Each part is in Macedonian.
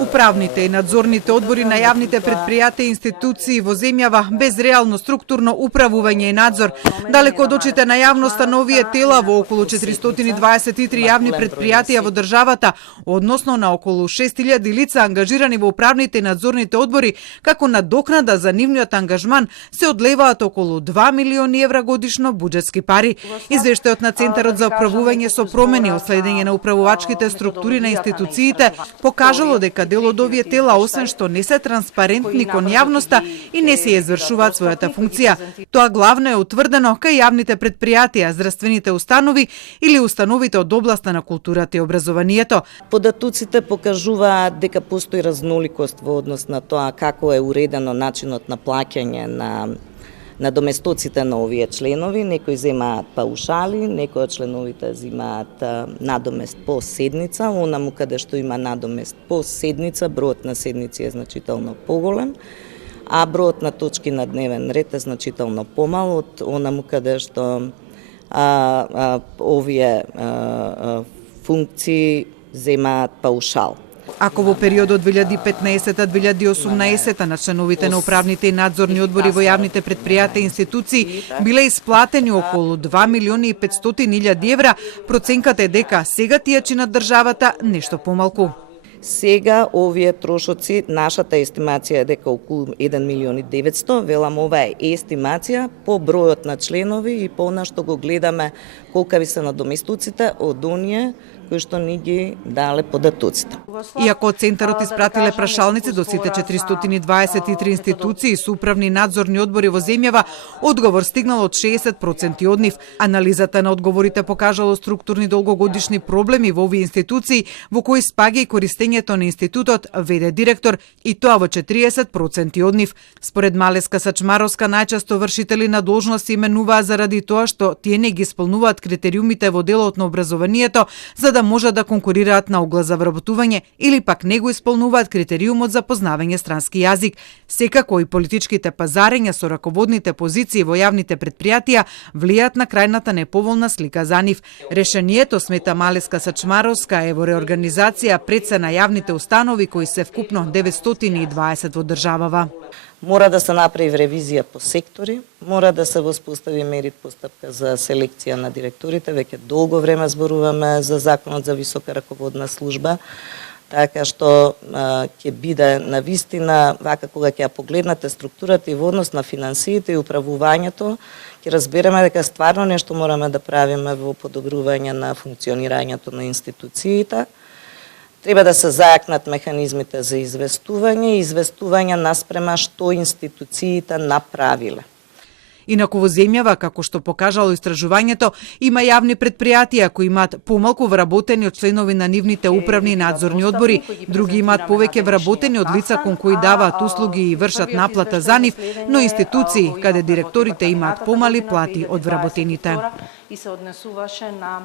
Управните и надзорните одбори на јавните предпријатија и институции во земјава без реално структурно управување и надзор. Далеко од очите на јавноста на овие тела во околу 423 јавни предпријатија во државата, односно на околу 6000 лица ангажирани во управните и надзорните одбори, како надокнада за нивниот ангажман се одлеваат околу 2 милиони евра годишно буџетски пари. Извештајот на Центарот за управување со промени од следење на управувачките структури на институциите покажало дека дел од овие тела, освен што не се транспарентни кон јавноста и не се извршуваат својата функција. Тоа главно е утврдено кај јавните предпријатија, здравствените установи или установите од областа на културата и образованието. Податоците покажуваат дека постои разноликост во однос на тоа како е уредено начинот на плаќање на доместоците на овие членови. Некои земаат паушали, некои од членовите земаат надомест по седница, онаму каде што има надомест по седница, бројот на седници е значително поголем, а бројот на точки на дневен ред е значително помал од онаму каде што овие функции земаат паушал. Ако во периодот 2015-2018 на членовите на управните и надзорни одбори во јавните предпријатија и институции биле исплатени околу 2 милиони и 500 илјади евра, проценката е дека сега тие чинат државата нешто помалку. Сега овие трошоци, нашата естимација е дека околу 1 милион и 900, велам ова е естимација по бројот на членови и по она што го гледаме колкави се надоместуците од оние кои што ни ги дале податоците. Иако Центарот испратиле прашалници до сите 423 институции со управни и надзорни одбори во земјава, одговор стигнал од 60% од нив. Анализата на одговорите покажало структурни долгогодишни проблеми во овие институции, во кои спаѓа и користењето на институтот, веде директор, и тоа во 40% од нив. Според Малеска Сачмаровска, најчесто вршители на должност се именуваат заради тоа што тие не ги исполнуваат критериумите во делот на образованието за да можат да конкурираат на угла за вработување или пак не го исполнуваат критериумот за познавање странски јазик. Секако и политичките пазарења со раководните позиции во јавните предпријатија влијаат на крајната неповолна слика за нив. Решението, смета Малеска Сачмаровска, е во реорганизација предсе на јавните установи кои се вкупно 920 во државава. Мора да се направи ревизија по сектори, мора да се воспостави мерит постапка за селекција на директорите, веќе долго време зборуваме за Законот за висока раководна служба, така што ќе биде навистина, вака кога ќе ја погледнете структурата и во однос на финансиите и управувањето, ќе разбереме дека стварно нешто мораме да правиме во подобрување на функционирањето на институциите. Треба да се зајакнат механизмите за известување наспрема што институциите направиле. Инаку во земјава, како што покажало истражувањето, има јавни предпријатија кои имаат помалку вработени од членови на нивните управни и надзорни одбори, други имаат повеќе вработени од лица кон кои даваат услуги и вршат наплата за нив, но институции каде директорите имаат помали плати од вработените. И се однесуваше на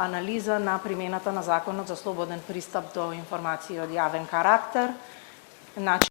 анализа на примената на Законот за слободен пристап до информации од јавен карактер,